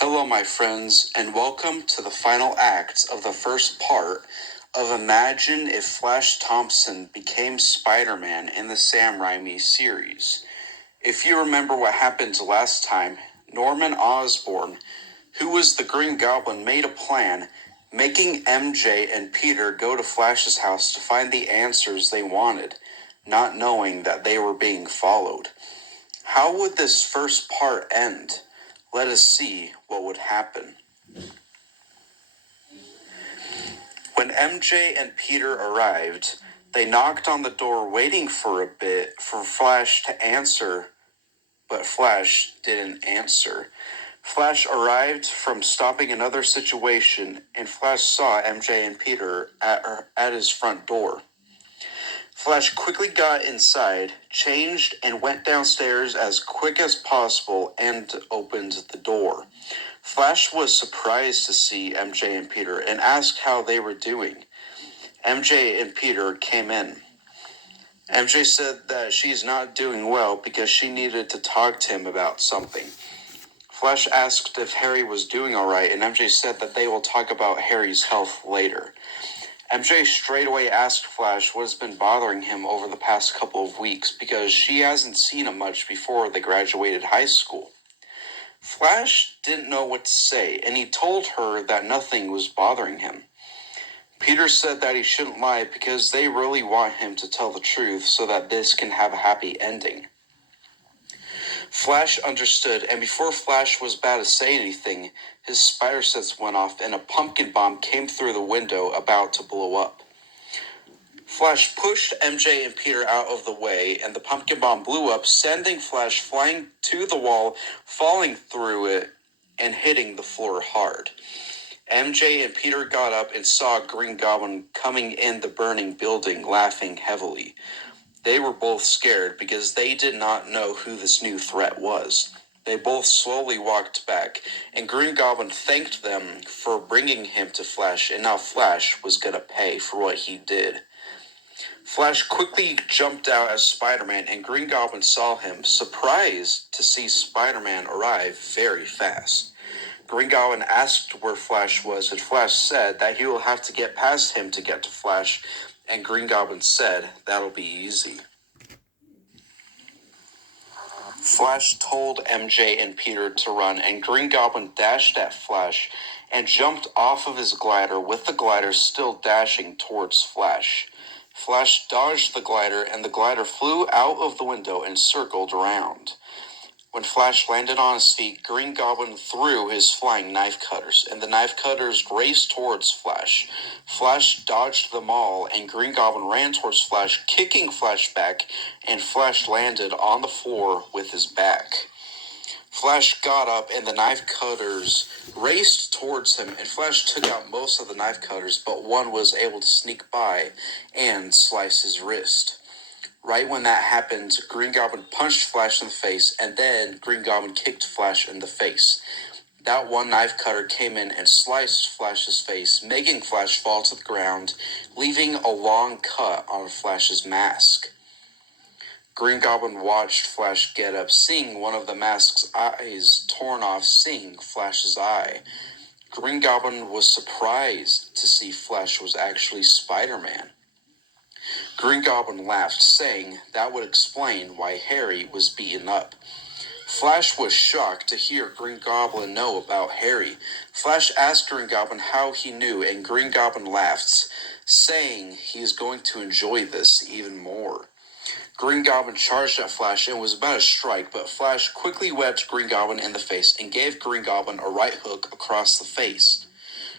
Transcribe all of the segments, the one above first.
Hello, my friends, and welcome to the final act of the first part of Imagine if Flash Thompson became Spider-Man in the Sam Raimi series. If you remember what happened last time, Norman Osborne, who was the Green Goblin, made a plan, making MJ and Peter go to Flash's house to find the answers they wanted, not knowing that they were being followed. How would this first part end? Let us see what would happen. When MJ and Peter arrived, they knocked on the door waiting for a bit for Flash to answer, but Flash didn't answer. Flash arrived from stopping another situation, and Flash saw MJ and Peter at his front door. Flash quickly got inside, changed, and went downstairs as quick as possible and opened the door. Flash was surprised to see MJ and Peter and asked how they were doing. MJ and Peter came in. MJ said that she's not doing well because she needed to talk to him about something. Flash asked if Harry was doing alright, and MJ said that they will talk about Harry's health later. MJ straight away asked Flash what has been bothering him over the past couple of weeks because she hasn't seen him much before they graduated high school. Flash didn't know what to say, and he told her that nothing was bothering him. Peter said that he shouldn't lie because they really want him to tell the truth so that this can have a happy ending. Flash understood, and before Flash was about to say anything, his spider sense went off and a pumpkin bomb came through the window about to blow up. Flash pushed MJ and Peter out of the way, and the pumpkin bomb blew up, sending Flash flying to the wall, falling through it, and hitting the floor hard. MJ and Peter got up and saw Green Goblin coming in the burning building, laughing heavily. They were both scared because they did not know who this new threat was. They both slowly walked back, and Green Goblin thanked them for bringing him to Flash, and now Flash was gonna pay for what he did. Flash quickly jumped out as Spider-Man, and Green Goblin saw him, surprised to see Spider-Man arrive very fast. Green Goblin asked where Flash was, and Flash said that he will have to get past him to get to Flash, and Green Goblin said that'll be easy. Flash told MJ and Peter to run, and Green Goblin dashed at Flash and jumped off of his glider with the glider still dashing towards Flash. Flash dodged the glider, and the glider flew out of the window and circled around. When Flash landed on his feet, Green Goblin threw his flying knife cutters, and the knife cutters raced towards Flash. Flash dodged them all, and Green Goblin ran towards Flash, kicking Flash back, and Flash landed on the floor with his back. Flash got up, and the knife cutters raced towards him, and Flash took out most of the knife cutters, but one was able to sneak by and slice his wrist. Right when that happened, Green Goblin punched Flash in the face, and then Green Goblin kicked Flash in the face. That one knife cutter came in and sliced Flash's face, making Flash fall to the ground, leaving a long cut on Flash's mask. Green Goblin watched Flash get up, seeing one of the mask's eyes torn off, seeing Flash's eye. Green Goblin was surprised to see Flash was actually Spider-Man. Green Goblin laughed, saying that would explain why Harry was beaten up. Flash was shocked to hear Green Goblin know about Harry. Flash asked Green Goblin how he knew, and Green Goblin laughed, saying he is going to enjoy this even more. Green Goblin charged at Flash and was about to strike, but Flash quickly webbed Green Goblin in the face and gave Green Goblin a right hook across the face.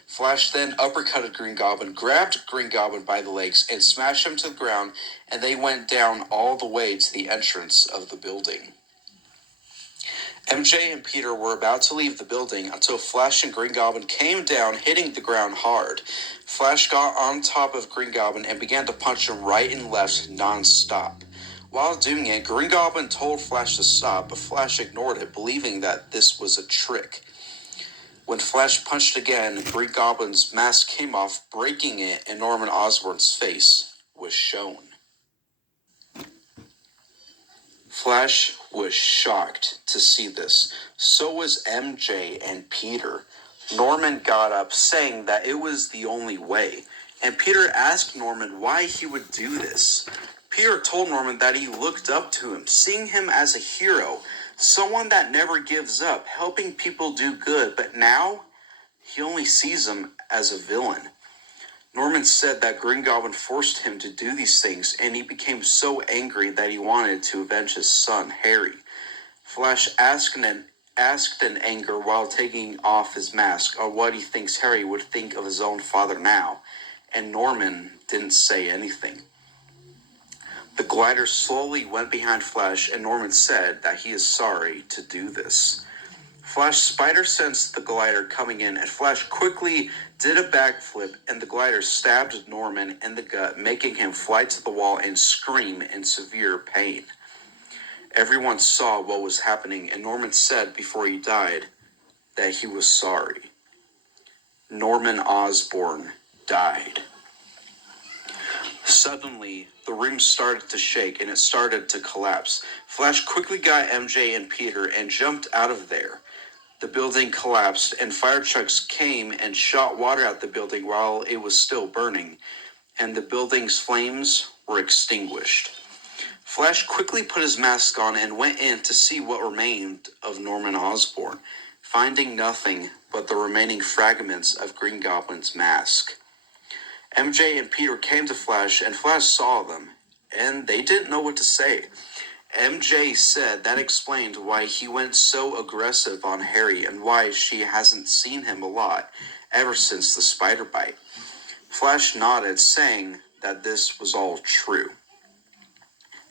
Flash then uppercutted Green Goblin, grabbed Green Goblin by the legs, and smashed him to the ground, and they went down all the way to the entrance of the building. MJ and Peter were about to leave the building until Flash and Green Goblin came down, hitting the ground hard. Flash got on top of Green Goblin and began to punch him right and left non-stop. While doing it, Green Goblin told Flash to stop, but Flash ignored it, believing that this was a trick. When Flash punched again, Green Goblin's mask came off, breaking it, and Norman Osborn's face was shown. Flash was shocked to see this. So was MJ and Peter. Norman got up, saying that it was the only way, and Peter asked Norman why he would do this. Peter told Norman that he looked up to him, seeing him as a hero, someone that never gives up, helping people do good, but now he only sees him as a villain. Norman said that Green Goblin forced him to do these things, and he became so angry that he wanted to avenge his son, Harry. Flash asked in anger while taking off his mask on what he thinks Harry would think of his own father now, and Norman didn't say anything. The glider slowly went behind Flash, and Norman said that he is sorry to do this. Flash spider sensed the glider coming in, and Flash quickly did a backflip, and the glider stabbed Norman in the gut, making him fly to the wall and scream in severe pain. Everyone saw what was happening, and Norman said before he died that he was sorry. Norman Osborne died. Suddenly, the room started to shake and it started to collapse. Flash quickly got MJ and Peter and jumped out of there. The building collapsed and fire trucks came and shot water at the building while it was still burning, and the building's flames were extinguished. Flash quickly put his mask on and went in to see what remained of Norman Osborn, finding nothing but the remaining fragments of Green Goblin's mask. MJ and Peter came to Flash, and Flash saw them, and they didn't know what to say. MJ said that explained why he went so aggressive on Harry and why she hasn't seen him a lot ever since the spider bite. Flash nodded, saying that this was all true,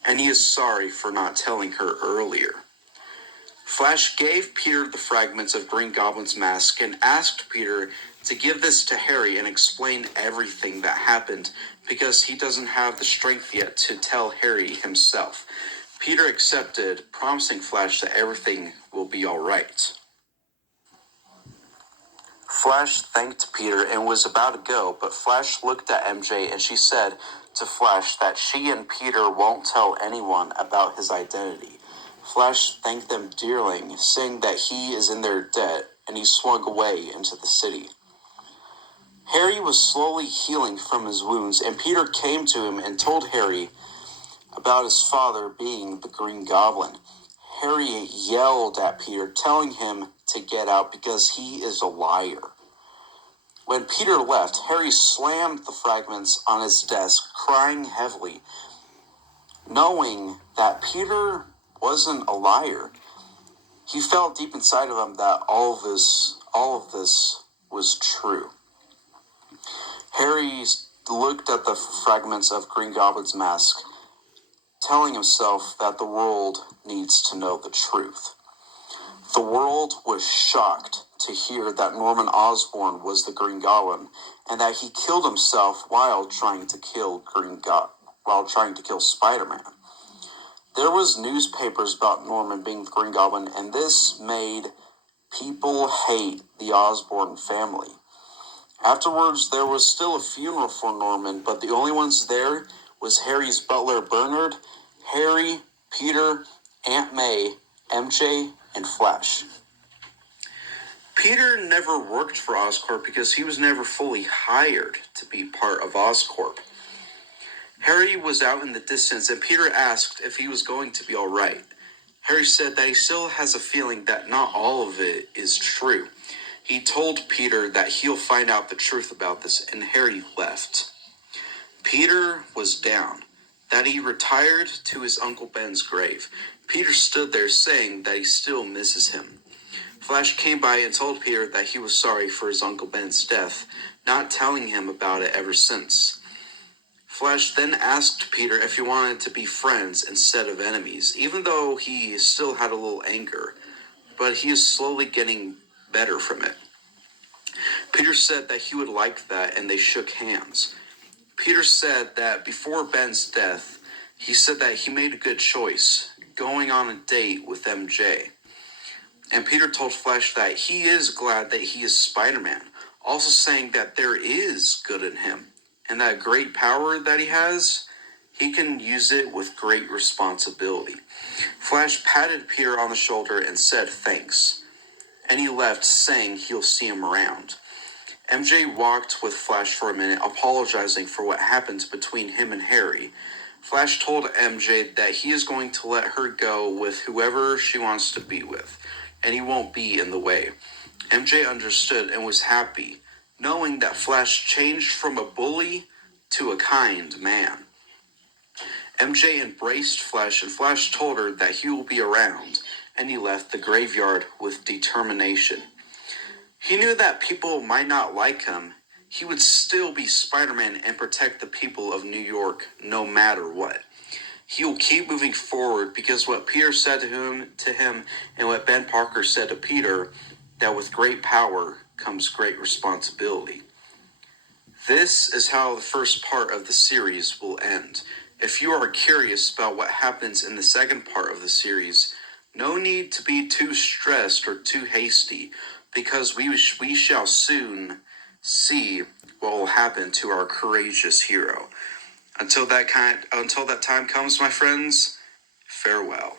and he is sorry for not telling her earlier. Flash gave Peter the fragments of Green Goblin's mask and asked Peter to give this to Harry and explain everything that happened because he doesn't have the strength yet to tell Harry himself. Peter accepted, promising Flash that everything will be alright. Flash thanked Peter and was about to go, but Flash looked at MJ and she said to Flash that she and Peter won't tell anyone about his identity. Flash thanked them dearly, saying that he is in their debt, and he swung away into the city. Harry was slowly healing from his wounds, and Peter came to him and told Harry about his father being the Green Goblin. Harry yelled at Peter, telling him to get out because he is a liar. When Peter left, Harry slammed the fragments on his desk, crying heavily, knowing that Peter wasn't a liar. He felt deep inside of him that all of this was true. Harry looked at the fragments of Green Goblin's mask, telling himself that the world needs to know the truth. The world was shocked to hear that Norman Osborn was the Green Goblin, and that he killed himself while trying to kill Spider-Man. There was newspapers about Norman being the Green Goblin, and this made people hate the Osborn family. Afterwards, there was still a funeral for Norman, but the only ones there was Harry's butler Bernard, Harry, Peter, Aunt May, MJ, and Flash. Peter never worked for Oscorp because he was never fully hired to be part of Oscorp. Harry was out in the distance, and Peter asked if he was going to be all right. Harry said that he still has a feeling that not all of it is true. He told Peter that he'll find out the truth about this, and Harry left. Peter was down, that he retired to his Uncle Ben's grave. Peter stood there saying that he still misses him. Flash came by and told Peter that he was sorry for his Uncle Ben's death, not telling him about it ever since. Flash then asked Peter if he wanted to be friends instead of enemies, even though he still had a little anger, but he is slowly getting better from it. Peter said that he would like that, and they shook hands. Peter said that before Ben's death, he said that he made a good choice, going on a date with MJ. And Peter told Flash that he is glad that he is Spider-Man, also saying that there is good in him, and that great power that he has, he can use it with great responsibility. Flash patted Peter on the shoulder and said thanks, and he left, saying he'll see him around. MJ walked with Flash for a minute, apologizing for what happened between him and Harry. Flash told MJ that he is going to let her go with whoever she wants to be with, and he won't be in the way. MJ understood and was happy, knowing that Flash changed from a bully to a kind man. MJ embraced Flash, and Flash told her that he will be around, and he left the graveyard with determination. He knew that people might not like him. He would still be Spider-Man and protect the people of New York no matter what. He will keep moving forward because what Peter said to him and what Ben Parker said to Peter, that with great power comes great responsibility. This is how the first part of the series will end. If you are curious about what happens in the second part of the series, no need to be too stressed or too hasty, because we shall soon see what will happen to our courageous hero. Until that time comes, my friends, farewell.